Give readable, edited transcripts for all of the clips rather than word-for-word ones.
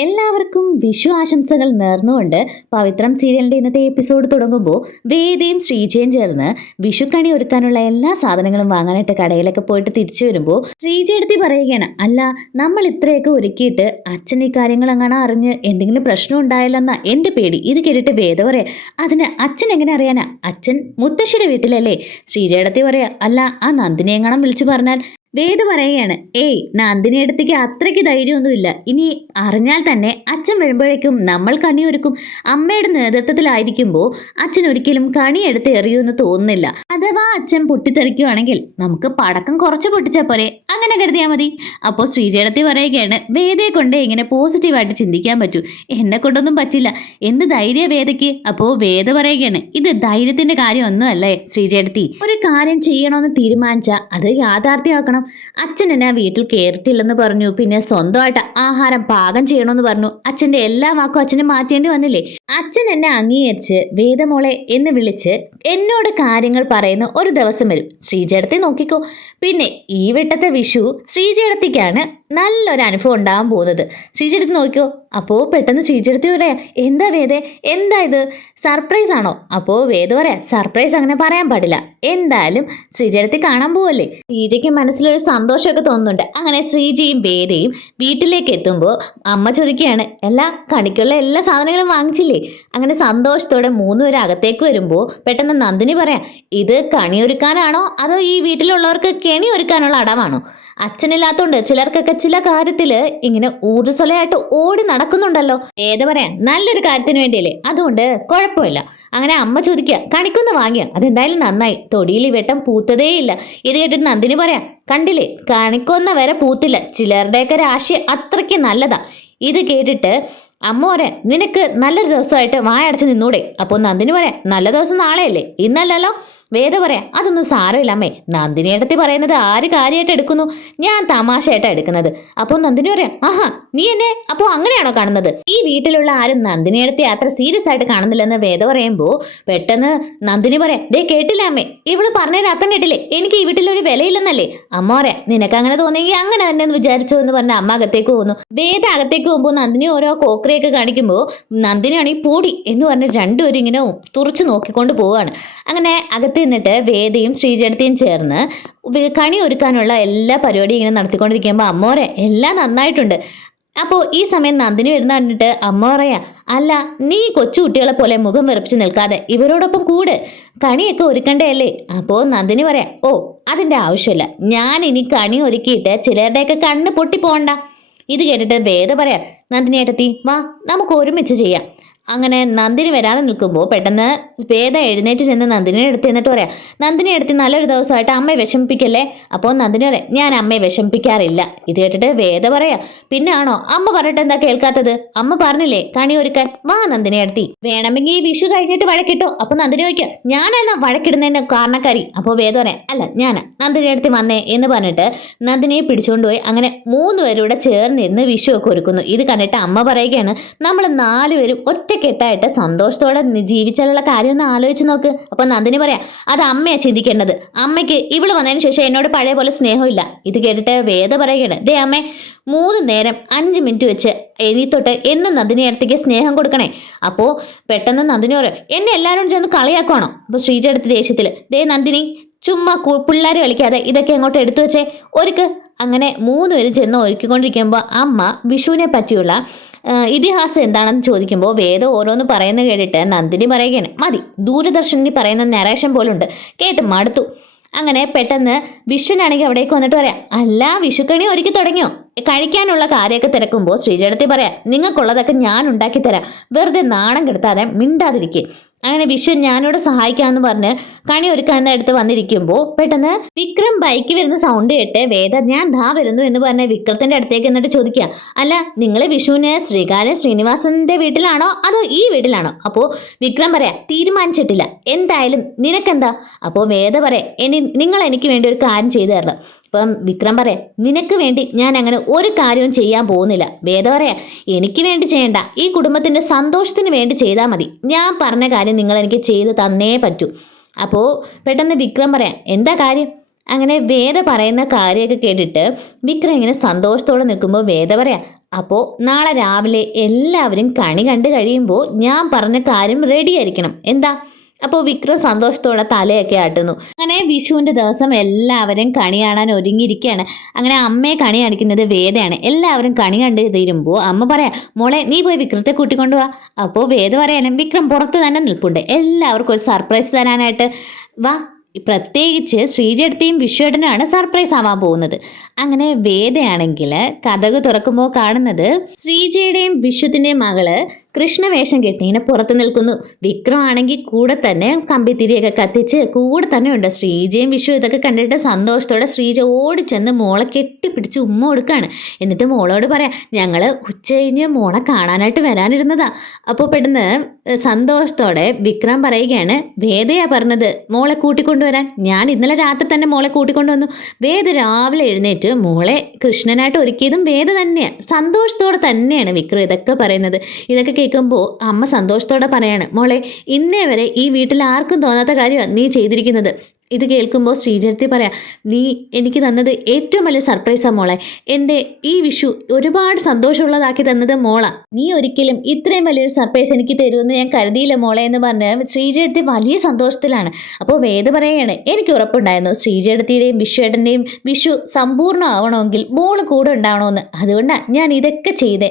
എല്ലാവർക്കും വിഷു ആശംസകൾ നേർന്നുകൊണ്ട് പവിത്രം സീരിയലിന്റെ ഇന്നത്തെ എപ്പിസോഡ് തുടങ്ങുമ്പോൾ വേദയും ശ്രീജയും ചേർന്ന് വിഷുക്കണി ഒരുക്കാനുള്ള എല്ലാ സാധനങ്ങളും വാങ്ങാനായിട്ട് കടയിലൊക്കെ പോയിട്ട് തിരിച്ചു വരുമ്പോൾ ശ്രീജയെടുത്തി പറയുകയാണ്, അല്ല നമ്മൾ ഇത്രയൊക്കെ ഒരുക്കിയിട്ട് അച്ഛൻ ഈ കാര്യങ്ങൾ അങ്ങനെ അറിഞ്ഞ് എന്തെങ്കിലും പ്രശ്നം ഉണ്ടായില്ലെന്നാ എൻ്റെ പേടി. ഇത് കേട്ടിട്ട് വേദ പറയാ, അതിന് അച്ഛൻ എങ്ങനെ അറിയാനാ? അച്ഛൻ മുത്തശ്ശിയുടെ വീട്ടിലല്ലേ? ശ്രീജയെടുത്തി പറയാ, അല്ല ആ നന്ദിനെ എങ്ങാനും വിളിച്ചു പറഞ്ഞാൽ? വേദ പറയുകയാണ്, ഏയ് നന്ദിനി അടുത്തേക്ക് അത്രയ്ക്ക് ധൈര്യമൊന്നുമില്ല. ഇനി അറിഞ്ഞാൽ തന്നെ അച്ഛൻ വരുമ്പോഴേക്കും നമ്മൾ കണിയൊരുക്കും. അമ്മയുടെ നേതൃത്വത്തിലായിരിക്കുമ്പോൾ അച്ഛൻ ഒരിക്കലും കണിയെടുത്ത് എറിയുമെന്ന് തോന്നുന്നില്ല. അഥവാ അച്ഛൻ പൊട്ടിത്തെറിക്കുവാണെങ്കിൽ നമുക്ക് പടക്കം കുറച്ച് പൊട്ടിച്ചാൽ പോരെ, അങ്ങനെ കരുതിയാൽ മതി. അപ്പോൾ ശ്രീജയടത്തി പറയുകയാണ്, വേദയെ കൊണ്ട് ഇങ്ങനെ പോസിറ്റീവായിട്ട് ചിന്തിക്കാൻ പറ്റൂ, എന്നെ കൊണ്ടൊന്നും പറ്റില്ല. എന്ത് ധൈര്യ വേദയ്ക്ക്? അപ്പോൾ വേദ പറയുകയാണ്, ഇത് ധൈര്യത്തിന്റെ കാര്യമൊന്നും അല്ലേ ശ്രീജയടത്തി. ഒരു കാര്യം ചെയ്യണമെന്ന് തീരുമാനിച്ചാൽ അത് യാഥാർത്ഥ്യമാക്കണം. അച്ഛൻ എന്നെ വീട്ടിൽ കയറിയിട്ടില്ലെന്ന് പറഞ്ഞു, പിന്നെ സ്വന്തമായിട്ട് ആഹാരം പാകം ചെയ്യണമെന്ന് പറഞ്ഞു. അച്ഛന്റെ എല്ലാ വാക്കും അച്ഛന് മാറ്റേണ്ടി വന്നില്ലേ? അച്ഛൻ എന്നെ അംഗീകരിച്ച് വേദമോളെ എന്ന് വിളിച്ച് എന്നോട് കാര്യങ്ങൾ പറയുന്ന ഒരു ദിവസം വരും. ശ്രീജയടത്തി നോക്കിക്കോ. പിന്നെ ഈ വട്ടത്തെ വിഷു ശ്രീജയടത്തിക്കാണ് നല്ലൊരു അനുഭവം ഉണ്ടാകാൻ പോകുന്നത്. ശ്രീജയടത്തി നോക്കിക്കോ. അപ്പോൾ പെട്ടെന്ന് ശ്രീജയടത്തി പറയാ, എന്താ വേദേ, എന്താ ഇത്, സർപ്രൈസ് ആണോ? അപ്പോൾ വേദ പറയാ, സർപ്രൈസ് അങ്ങനെ പറയാൻ പാടില്ല, എന്തായാലും ശ്രീജയടത്തി കാണാൻ പോവല്ലേ. ശ്രീജയ്ക്ക് മനസ്സിലൊരു സന്തോഷമൊക്കെ തോന്നുന്നുണ്ട്. അങ്ങനെ ശ്രീജയും വേദയും വീട്ടിലേക്ക് എത്തുമ്പോൾ അമ്മ ചോദിക്കുകയാണ്, എല്ലാ കണിക്കുള്ള എല്ലാ സാധനങ്ങളും വാങ്ങിച്ചില്ലേ? അങ്ങനെ സന്തോഷത്തോടെ മൂന്നുപേരും അകത്തേക്ക് വരുമ്പോൾ പെട്ടെന്ന് നന്ദിനി പറയാം, ഇത് കണി ഒരുക്കാനാണോ അതോ ഈ വീട്ടിലുള്ളവർക്ക് കെണി ഒരുക്കാനുള്ള അടവാണോ? അച്ഛനില്ലാത്തോണ്ട് ചിലർക്കൊക്കെ ചില കാര്യത്തില് ഇങ്ങനെ ഊർജ്ജസ്വലയായിട്ട് ഓടി നടക്കുന്നുണ്ടല്ലോ. ഏത് പറയാൻ, നല്ലൊരു കാര്യത്തിന് വേണ്ടിയല്ലേ, അതുകൊണ്ട് കുഴപ്പമില്ല. അങ്ങനെ അമ്മ ചോദിക്കുക, കണിക്കൊന്ന് വാങ്ങിയ? അതെന്തായാലും നന്നായി, തൊടിയിൽ വെട്ടം പൂത്തതേയില്ല. ഇത് കേട്ടിട്ട് നന്ദിനി പറയാം, കണ്ടില്ലേ കണിക്കൊന്ന വരെ പൂത്തില്ല, ചിലരുടെയൊക്കെ രാശി അത്രയ്ക്ക് നല്ലതാ. ഇത് കേട്ടിട്ട് അമ്മ പറയാം, നിനക്ക് നല്ലൊരു ദിവസമായിട്ട് വായടച്ച് നിന്നൂടെ? അപ്പോൾ നന്ദിനി പറയാം, നല്ല ദിവസം നാളെയല്ലേ, ഇന്നല്ലല്ലോ. വേദ പറയാം, അതൊന്നും സാരമില്ല അമ്മേ, നന്ദിനിയടത്തി പറയുന്നത് ആര് കാര്യമായിട്ട് എടുക്കുന്നു, ഞാൻ തമാശയായിട്ടാണ് എടുക്കുന്നത്. അപ്പോൾ നന്ദിനി പറയാം, ആഹാ നീ എന്നെ അപ്പോൾ അങ്ങനെയാണോ കാണുന്നത്? ഈ വീട്ടിലുള്ള ആരും നന്ദിനിയടത്തി അത്ര സീരിയസ് ആയിട്ട് കാണുന്നില്ലെന്ന് വേദ പറയുമ്പോൾ പെട്ടെന്ന് നന്ദിനി പറയാം, ദേ കേട്ടില്ല അമ്മേ, ഇവള് പറഞ്ഞതിന് അർത്ഥം കേട്ടില്ലേ, എനിക്ക് ഈ വീട്ടിലൊരു വിലയില്ലെന്നല്ലേ? അമ്മ പറയാം, നിനക്ക് അങ്ങനെ തോന്നിയെങ്കിൽ അങ്ങനെ തന്നെ എന്ന് വിചാരിച്ചു എന്ന് പറഞ്ഞ അമ്മ അകത്തേക്ക് പോകുന്നു. വേദ അകത്തേക്ക് പോകുമ്പോൾ നന്ദിനി ഓരോ കോക്രിയൊക്കെ കാണിക്കുമ്പോൾ നന്ദിനിയാണെങ്കിൽ പൂടി എന്ന് പറഞ്ഞ് രണ്ടുപേരും ഇങ്ങനെ തുറച്ചു നോക്കിക്കൊണ്ട് പോവുകയാണ്. അങ്ങനെ അകത്ത് നിന്നിട്ട് വേദയും ശ്രീജയടത്തിയും ചേർന്ന് കണി ഒരുക്കാനുള്ള എല്ലാ പരിപാടിയും ഇങ്ങനെ നടത്തിക്കൊണ്ടിരിക്കുമ്പോൾ അമ്മ പറയാം, എല്ലാം നന്നായിട്ടുണ്ട്. അപ്പോൾ ഈ സമയം നന്ദിനി വരുന്ന കണ്ടിട്ട് അമ്മ പറയാ, അല്ല നീ കൊച്ചു കുട്ടികളെ പോലെ മുഖം വെറുപ്പിച്ച് നിൽക്കാതെ ഇവരോടൊപ്പം കൂട്, കണിയൊക്കെ ഒരുക്കണ്ടേ അല്ലേ? അപ്പോൾ നന്ദിനി പറയാം, ഓ അതിൻ്റെ ആവശ്യമില്ല, ഞാൻ ഇനി കണി ഒരുക്കിയിട്ട് ചിലരുടെയൊക്കെ കണ്ണ് പൊട്ടി പോകണ്ട. ഇത് കേട്ടിട്ട് വേദ പറയാം, നന്ദിനി ഏട്ടത്തി വാ നമുക്ക് ഒരുമിച്ച് ചെയ്യാം. അങ്ങനെ നന്ദിനി വരാതെ നിൽക്കുമ്പോൾ പെട്ടെന്ന് വേദ എഴുന്നേറ്റ് ചെന്ന് നന്ദിനിയുടെ അടുത്ത് എന്നിട്ട് പറയാം, നന്ദിനി എടുത്ത് നല്ലൊരു ദിവസമായിട്ട് അമ്മയെ വിഷമിപ്പിക്കല്ലേ? അപ്പോൾ നന്ദിനി പറയാം, ഞാൻ അമ്മയെ വിഷമിപ്പിക്കാറില്ല. ഇത് കേട്ടിട്ട് വേദ പറയാം, പിന്നെ ആണോ അമ്മ പറഞ്ഞിട്ട് എന്താ കേൾക്കാത്തത്? അമ്മ പറഞ്ഞില്ലേ കണി ഒരുക്കാൻ, വാ നന്ദിനി എടുത്തി, വേണമെങ്കിൽ വിഷു കഴിഞ്ഞിട്ട് വഴക്കിട്ടോ. അപ്പോൾ നന്ദിനി ചോദിക്കാം, ഞാനെന്നാ വഴക്കിടുന്നതിന് കാരണക്കാരി? അപ്പോൾ വേദ പറയാം, അല്ല ഞാൻ. നന്ദിനി എടുത്തി വന്നേ എന്ന് പറഞ്ഞിട്ട് നന്ദിനിയെ പിടിച്ചുകൊണ്ടുപോയി അങ്ങനെ മൂന്നുപേരൂടെ ചേർന്നിരുന്ന് വിഷു ഒക്കെ ഒരുക്കുന്നു. ഇത് കണ്ടിട്ട് അമ്മ പറയുകയാണ്, നമ്മൾ നാലുപേരും ഒറ്റക്കെട്ടായിട്ട് സന്തോഷത്തോടെ ജീവിച്ചാലുള്ള കാര്യം ഒന്ന് ആലോചിച്ച് നോക്ക്. അപ്പൊ നന്ദിനി പറയാം, അത് അമ്മയാ ചിന്തിക്കേണ്ടത്, അമ്മയ്ക്ക് ഇവള് വന്നതിന് ശേഷം എന്നോട് പഴയ പോലെ സ്നേഹമില്ല. ഇത് കേട്ടിട്ട് വേദ പറയുകയാണ്, ദേ അമ്മേ 3 നേരം 5 മിനിറ്റ് വെച്ച് ഇനി തൊട്ട് എന്നും നന്ദിനി അടുത്തേക്ക് സ്നേഹം കൊടുക്കണേ. അപ്പോൾ പെട്ടെന്ന് നന്ദിനി പറയാം, എന്നെ എല്ലാവരും ചെന്ന് കളിയാക്കുവാണോ? അപ്പോൾ ശ്രീജയടുത്ത് ദേഷ്യത്തിൽ, ദേ നന്ദിനി ചുമ്മാ പിള്ളേർ കളിക്കാതെ ഇതൊക്കെ അങ്ങോട്ട് എടുത്തു വെച്ചേ ഒരുക്ക്. അങ്ങനെ 3 പേരും ചെന്ന് ഒരുക്കിക്കൊണ്ടിരിക്കുമ്പോൾ അമ്മ വിഷുവിനെ പറ്റിയുള്ള ഇതിഹാസം എന്താണെന്ന് ചോദിക്കുമ്പോൾ വേദ ഓരോന്ന് പറയുന്ന കേട്ടിട്ട് നന്ദിനി പറയുകയാണ്, മതി, ദൂരദർശനിൽ പറയുന്ന നരേഷൻ പോലുണ്ട്, കേട്ട് മടുത്തു. അങ്ങനെ പെട്ടെന്ന് വിഷുവിനാണെങ്കിൽ അവിടേക്ക് വന്നിട്ട് പറയാം, അല്ല വിഷുക്കണി ഒരുക്കി തുടങ്ങിയോ? കഴിക്കാനുള്ള കാര്യമൊക്കെ തിരക്കുമ്പോൾ ശ്രീജയടത്തി പറയാം, നിങ്ങൾക്കുള്ളതൊക്കെ ഞാൻ ഉണ്ടാക്കി തരാം, വെറുതെ നാണം കെടുത്താതെ മിണ്ടാതിരിക്കേ. അങ്ങനെ വിഷു ഞാനിവിടെ സഹായിക്കാമെന്ന് പറഞ്ഞ് കണി ഒരുക്കാൻ അടുത്ത് വന്നിരിക്കുമ്പോൾ പെട്ടെന്ന് വിക്രം ബൈക്ക് വരുന്ന സൗണ്ട് കേട്ട് വേദ ഞാൻ ദാ വരുന്നു എന്ന് പറഞ്ഞ് വിക്രത്തിന്റെ അടുത്തേക്ക് എന്നിട്ട് ചോദിക്കുക, അല്ല നിങ്ങൾ വിഷുവിന് ശ്രീകാര്യൻ ശ്രീനിവാസന്റെ വീട്ടിലാണോ അതോ ഈ വീട്ടിലാണോ? അപ്പോൾ വിക്രം പറയാം, തീരുമാനിച്ചിട്ടില്ല, എന്തായാലും നിനക്കെന്താ? അപ്പോൾ വേദ പറയാം, നിങ്ങൾ എനിക്ക് വേണ്ടി ഒരു കാര്യം ചെയ്തു തരണം. അപ്പം വിക്രം പറയാം, നിനക്ക് വേണ്ടി ഞാൻ അങ്ങനെ ഒരു കാര്യവും ചെയ്യാൻ പോകുന്നില്ല. വേദ പറയാം, എനിക്ക് വേണ്ടി ചെയ്യണ്ട, ഈ കുടുംബത്തിന്റെ സന്തോഷത്തിന് വേണ്ടി ചെയ്താൽ മതി, ഞാൻ പറഞ്ഞ കാര്യം നിങ്ങൾ എനിക്ക് ചെയ്ത് തന്നേ പറ്റൂ. അപ്പോൾ പെട്ടെന്ന് വിക്രം പറയാം, എന്താ കാര്യം? അങ്ങനെ വേദ പറയുന്ന കാര്യമൊക്കെ കേട്ടിട്ട് വിക്രം ഇങ്ങനെ സന്തോഷത്തോടെ നിൽക്കുമ്പോൾ വേദ പറയാം, അപ്പോൾ നാളെ രാവിലെ എല്ലാവരും കണി കണ്ട് കഴിയുമ്പോൾ ഞാൻ പറഞ്ഞ കാര്യം റെഡി ആയിരിക്കണം. എന്താ? അപ്പോൾ വിക്രം സന്തോഷത്തോടെ തലയൊക്കെ ആട്ടുന്നു. അങ്ങനെ വിഷുവിൻ്റെ ദിവസം എല്ലാവരും കണി കാണാൻ ഒരുങ്ങിയിരിക്കുകയാണ്. അങ്ങനെ അമ്മയെ കണി കാണിക്കുന്നത് വേദയാണ്. എല്ലാവരും കണി കണ്ട് തീരുമ്പോൾ അമ്മ പറയാം, മോളെ നീ പോയി വിക്രത്തെ കൂട്ടിക്കൊണ്ടുപോവാ. അപ്പോൾ വേദ പറയാനും വിക്രം പുറത്ത് തന്നെ നിൽപ്പുണ്ട്. എല്ലാവർക്കും ഒരു സർപ്രൈസ് തരാനായിട്ട്. വാ, പ്രത്യേകിച്ച് ശ്രീജേട്ടത്തെയും വിശ്വേട്ടനാണ് സർപ്രൈസ് ആവാൻ പോകുന്നത്. അങ്ങനെ വേദയാണെങ്കിൽ കഥക് തുറക്കുമ്പോൾ കാണുന്നത് ശ്രീജയുടെയും വിശ്വത്തിൻ്റെയും മകള് കൃഷ്ണവേഷം കെട്ടി ഇങ്ങനെ പുറത്ത് നിൽക്കുന്നു. വിക്രം ആണെങ്കിൽ കൂടെ തന്നെ കമ്പിത്തിരിയൊക്കെ കത്തിച്ച് കൂടെ തന്നെ ഉണ്ട്. ശ്രീജയും വിഷു ഇതൊക്കെ കണ്ടിട്ട് സന്തോഷത്തോടെ ശ്രീജ ഓടിച്ചെന്ന് മോളെ കെട്ടിപ്പിടിച്ച് ഉമ്മ കൊടുക്കുകയാണ്. എന്നിട്ട് മോളോട് പറയാം, ഞങ്ങൾ ഉച്ച കഴിഞ്ഞ് മോളെ കാണാനായിട്ട് വരാനിരുന്നതാ. അപ്പോൾ പെട്ടെന്ന് സന്തോഷത്തോടെ വിക്രം പറയുകയാണ്, വേദയാ പറഞ്ഞത് മോളെ കൂട്ടിക്കൊണ്ടുവരാൻ. ഞാൻ ഇന്നലെ രാത്രി തന്നെ മോളെ കൂട്ടിക്കൊണ്ടുവന്നു. വേദ രാവിലെ എഴുന്നേറ്റ് മോളെ കൃഷ്ണനായിട്ട് ഒരുക്കിയതും വേദ തന്നെയാണ്. സന്തോഷത്തോടെ തന്നെയാണ് വിക്രം ഇതൊക്കെ പറയുന്നത്. ഇതൊക്കെ കേൾക്കുമ്പോൾ അമ്മ സന്തോഷത്തോടെ പറയാണ്, മോളെ ഇന്നേ വരെ ഈ വീട്ടിൽ ആർക്കും തോന്നാത്ത കാര്യമാണ് നീ ചെയ്തിരിക്കുന്നത്. ഇത് കേൾക്കുമ്പോൾ ശ്രീജയത്തി പറയാം, നീ എനിക്ക് തന്നത് ഏറ്റവും വലിയ സർപ്രൈസാണ് മോളെ. എൻ്റെ ഈ വിഷു ഒരുപാട് സന്തോഷമുള്ളതാക്കി തന്നത് മോളാ. നീ ഒരിക്കലും ഇത്രയും വലിയൊരു സർപ്രൈസ് എനിക്ക് തരുമെന്ന് ഞാൻ കരുതിയില്ല മോളെ എന്ന് പറഞ്ഞ് ശ്രീജയത്തി വലിയ സന്തോഷത്തിലാണ്. അപ്പോൾ വേദ പറയുകയാണ്, എനിക്ക് ഉറപ്പുണ്ടായിരുന്നു ശ്രീജയത്തിയുടെയും വിശ്വേട്ടൻ്റെയും വിഷു സമ്പൂർണ്ണമാവണമെങ്കിൽ മോള് കൂടെ ഉണ്ടാവണമെന്ന്. അതുകൊണ്ടാണ് ഞാൻ ഇതൊക്കെ ചെയ്തേ.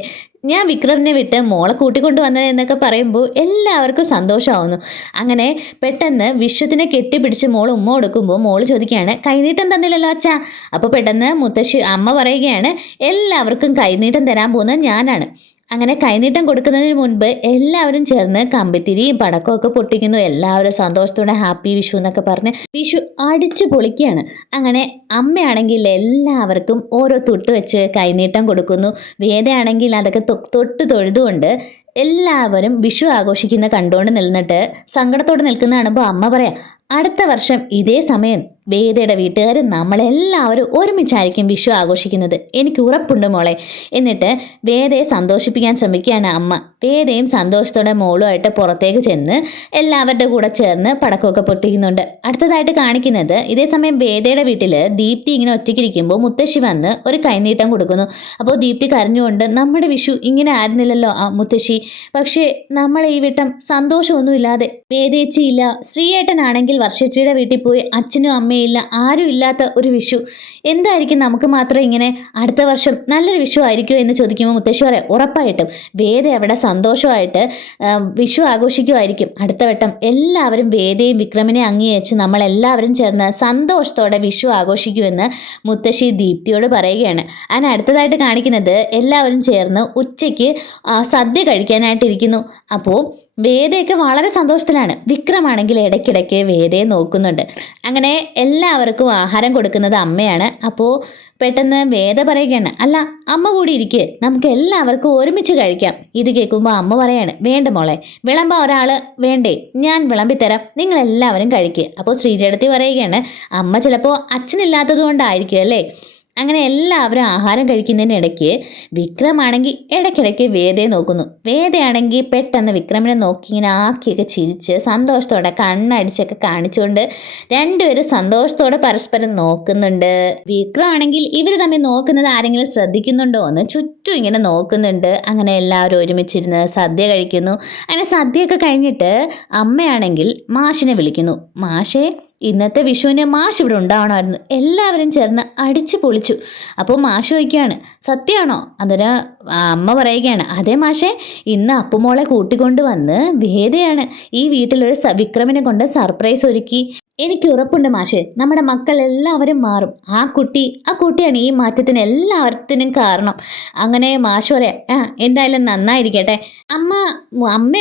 ഞാൻ വിക്രമിനെ വിട്ട് മോളെ കൂട്ടിക്കൊണ്ട് വന്നത് എന്നൊക്കെ പറയുമ്പോൾ എല്ലാവർക്കും സന്തോഷമാവുന്നു. അങ്ങനെ പെട്ടെന്ന് വിശ്വത്തിനെ കെട്ടിപ്പിടിച്ച് മോൾ ഉമ്മ കൊടുക്കുമ്പോൾ മോള് ചോദിക്കുകയാണ്, കൈനീട്ടം തന്നില്ലല്ലോ അച്ഛാ. അപ്പോൾ പെട്ടെന്ന് മുത്തശ്ശി അമ്മ പറയുകയാണ്, എല്ലാവർക്കും കൈനീട്ടം തരാൻ പോകുന്നത് ഞാനാണ്. അങ്ങനെ കൈനീട്ടം കൊടുക്കുന്നതിന് മുൻപ് എല്ലാവരും ചേർന്ന് കമ്പിത്തിരിയും പടക്കമൊക്കെ പൊട്ടിക്കുന്നു. എല്ലാവരും സന്തോഷത്തോടെ ഹാപ്പി വിഷു എന്നൊക്കെ പറഞ്ഞ് വിഷു അടിച്ചു പൊളിക്കുകയാണ്. അങ്ങനെ അമ്മയാണെങ്കിൽ എല്ലാവർക്കും ഓരോ തൊട്ട് വെച്ച് കൈനീട്ടം കൊടുക്കുന്നു. വേദയാണെങ്കിൽ അതൊക്കെ തൊട്ട് തൊഴുതുകൊണ്ട് എല്ലാവരും വിഷു ആഘോഷിക്കുന്ന കണ്ടുകൊണ്ട് നിന്നിട്ട് സങ്കടത്തോടെ നിൽക്കുന്ന കാണുമ്പോൾ അമ്മ പറയാം, അടുത്ത വർഷം ഇതേ സമയം വേദയുടെ വീട്ടുകാർ നമ്മളെല്ലാവരും ഒരുമിച്ചായിരിക്കും വിഷു ആഘോഷിക്കുന്നത്. എനിക്ക് ഉറപ്പുണ്ട് മോളെ. എന്നിട്ട് വേദയെ സന്തോഷിപ്പിക്കാൻ ശ്രമിക്കുകയാണ് അമ്മ. വേദയും സന്തോഷത്തോടെ മോളുമായിട്ട് പുറത്തേക്ക് ചെന്ന് എല്ലാവരുടെ കൂടെ ചേർന്ന് പടക്കമൊക്കെ പൊട്ടിക്കുന്നുണ്ട്. അടുത്തതായിട്ട് കാണിക്കുന്നത് ഇതേ സമയം വേദയുടെ വീട്ടിൽ ദീപ്തി ഇങ്ങനെ ഒറ്റയ്ക്കിരിക്കുമ്പോൾ മുത്തശ്ശി വന്ന് ഒരു കൈനീട്ടം കൊടുക്കുന്നു. അപ്പോൾ ദീപ്തി കരഞ്ഞുകൊണ്ട്, നമ്മുടെ വിഷു ഇങ്ങനെ ആയിരുന്നില്ലല്ലോ മുത്തശ്ശി, പക്ഷേ നമ്മൾ ഈ വട്ടം സന്തോഷമൊന്നുമില്ലാതെ വേദേച്ചിയില്ല, ശ്രീയേട്ടനാണെങ്കിൽ വർഷച്ചിയുടെ വീട്ടിൽ പോയി അച്ഛനും അമ്മയില്ല, ആരും ഇല്ലാത്ത ഒരു വിഷു. എന്തായിരിക്കും നമുക്ക് മാത്രം ഇങ്ങനെ? അടുത്ത വർഷം നല്ലൊരു വിഷു ആയിരിക്കുമോ എന്ന് ചോദിക്കുമ്പോൾ മുത്തശ്ശി പറയാം, ഉറപ്പായിട്ടും വേദ അവിടെ സന്തോഷമായിട്ട് വിഷു ആഘോഷിക്കുമായിരിക്കും. അടുത്ത വട്ടം എല്ലാവരും വേദയും വിക്രമിനെ അംഗീകരിച്ച് നമ്മളെല്ലാവരും ചേർന്ന് സന്തോഷത്തോടെ വിഷു ആഘോഷിക്കുമെന്ന് മുത്തശ്ശി ദീപ്തിയോട് പറയുകയാണ്. അതിന് അടുത്തതായിട്ട് കാണിക്കുന്നത് എല്ലാവരും ചേർന്ന് ഉച്ചയ്ക്ക് സദ്യ കഴിക്കാനായിട്ടിരിക്കുന്നു. അപ്പോൾ വേദയൊക്കെ വളരെ സന്തോഷത്തിലാണ്. വിക്രമാണെങ്കിൽ ഇടയ്ക്കിടയ്ക്ക് വേദയെ നോക്കുന്നുണ്ട്. അങ്ങനെ എല്ലാവർക്കും ആഹാരം കൊടുക്കുന്നത് അമ്മയാണ്. അപ്പോൾ പെട്ടെന്ന് വേദ പറയുകയാണ്, അല്ല അമ്മ കൂടി ഇരിക്കുക, നമുക്ക് എല്ലാവർക്കും ഒരുമിച്ച് കഴിക്കാം. ഇത് കേൾക്കുമ്പോൾ അമ്മ പറയാണ്, വേണ്ട മോളെ, വിളമ്പാൻ ഒരാൾ വേണ്ടേ, ഞാൻ വിളമ്പിത്തരാം, നിങ്ങളെല്ലാവരും കഴിക്കുക. അപ്പോൾ ശ്രീജേടത്തി പറയുകയാണ്, അമ്മ ചിലപ്പോൾ അച്ഛനില്ലാത്തത് കൊണ്ടായിരിക്കും അല്ലേ. അങ്ങനെ എല്ലാവരും ആഹാരം കഴിക്കുന്നതിനിടയ്ക്ക് വിക്രമാണെങ്കിൽ ഇടയ്ക്കിടയ്ക്ക് വേദയെ നോക്കുന്നു. വേദയാണെങ്കിൽ പെട്ടെന്ന് വിക്രമിനെ നോക്കി ഇങ്ങനെ ആക്കിയൊക്കെ ചിരിച്ച് സന്തോഷത്തോടെ കണ്ണടിച്ചൊക്കെ കാണിച്ചുകൊണ്ട് രണ്ടുപേരും സന്തോഷത്തോടെ പരസ്പരം നോക്കുന്നുണ്ട്. വിക്രമാണെങ്കിൽ ഇവർ തമ്മിൽ നോക്കുന്നത് ആരെങ്കിലും ശ്രദ്ധിക്കുന്നുണ്ടോ എന്ന് ചുറ്റും ഇങ്ങനെ നോക്കുന്നുണ്ട്. അങ്ങനെ എല്ലാവരും ഒരുമിച്ചിരുന്ന് സദ്യ കഴിക്കുന്നു. അങ്ങനെ സദ്യയൊക്കെ കഴിഞ്ഞിട്ട് അമ്മയാണെങ്കിൽ മാഷിനെ വിളിക്കുന്നു. മാഷേ, ഇന്നത്തെ വിഷുവിന് മാഷ് ഇവിടെ ഉണ്ടാവണമായിരുന്നു. എല്ലാവരും ചേർന്ന് അടിച്ചു പൊളിച്ചു. അപ്പോൾ മാഷ് ചോദിക്കുകയാണ്, സത്യമാണോ? അതിന് അമ്മ പറയുകയാണ്, അതേ മാഷേ, ഇന്ന് അപ്പുമോളെ കൂട്ടിക്കൊണ്ട് വന്ന് വേദയാണ് ഈ വീട്ടിലൊരു വിക്രമിനെ കൊണ്ട് സർപ്രൈസ് ഒരുക്കി. എനിക്ക് ഉറപ്പുണ്ട് മാഷേ, നമ്മുടെ മക്കൾ എല്ലാവരും മാറും. ആ കുട്ടിയാണ് ഈ മാറ്റത്തിന് എല്ലാത്തിനും കാരണം. അങ്ങനെ മാഷ് പറയാം, എന്തായാലും നന്നായിരിക്കട്ടെ. അമ്മ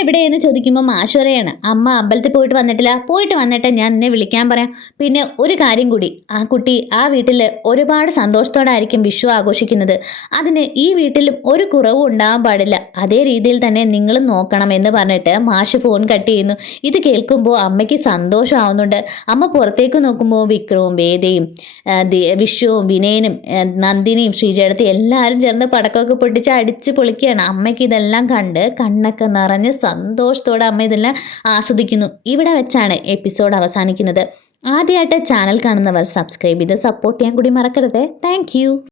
എവിടെയെന്ന് ചോദിക്കുമ്പോൾ മാഷ് പറയാണ്, അമ്മ അമ്പലത്തിൽ പോയിട്ട് വന്നിട്ടില്ല, പോയിട്ട് വന്നിട്ട് ഞാൻ നിന്നെ വിളിക്കാൻ പറയാം. പിന്നെ ഒരു കാര്യം കൂടി, ആ കുട്ടി ആ വീട്ടിൽ ഒരുപാട് സന്തോഷത്തോടെ ആയിരിക്കും വിഷു ആഘോഷിക്കുന്നത്. അതിന് ഈ വീട്ടിലും ഒരു കുറവും ഉണ്ടാകാൻ പാടില്ല. അതേ രീതിയിൽ തന്നെ നിങ്ങളും നോക്കണം എന്ന് പറഞ്ഞിട്ട് മാഷ് ഫോൺ കട്ട് ചെയ്യുന്നു. ഇത് കേൾക്കുമ്പോൾ അമ്മയ്ക്ക് സന്തോഷമാവുന്നുണ്ട്. അമ്മ പുറത്തേക്ക് നോക്കുമ്പോൾ വിക്രവും വേദയും വിഷുവും വിനയനും നന്ദിനിയും ശ്രീജേടത്തി എല്ലാവരും ചേർന്ന് പടക്കമൊക്കെ പൊട്ടിച്ച് അടിച്ച് പൊളിക്കുകയാണ്. അമ്മയ്ക്ക് ഇതെല്ലാം കണ്ട് കണ്ണൊക്കെ നിറഞ്ഞ് സന്തോഷത്തോടെ അമ്മ ഇതെല്ലാം ആസ്വദിക്കുന്നു. ഇവിടെ വെച്ചാണ് എപ്പിസോഡ് അവസാനിക്കുന്നത്. ആദ്യമായിട്ട് ചാനൽ കാണുന്നവർ സബ്സ്ക്രൈബ് ചെയ്ത് സപ്പോർട്ട് ചെയ്യാൻ കൂടി മറക്കരുത്. താങ്ക്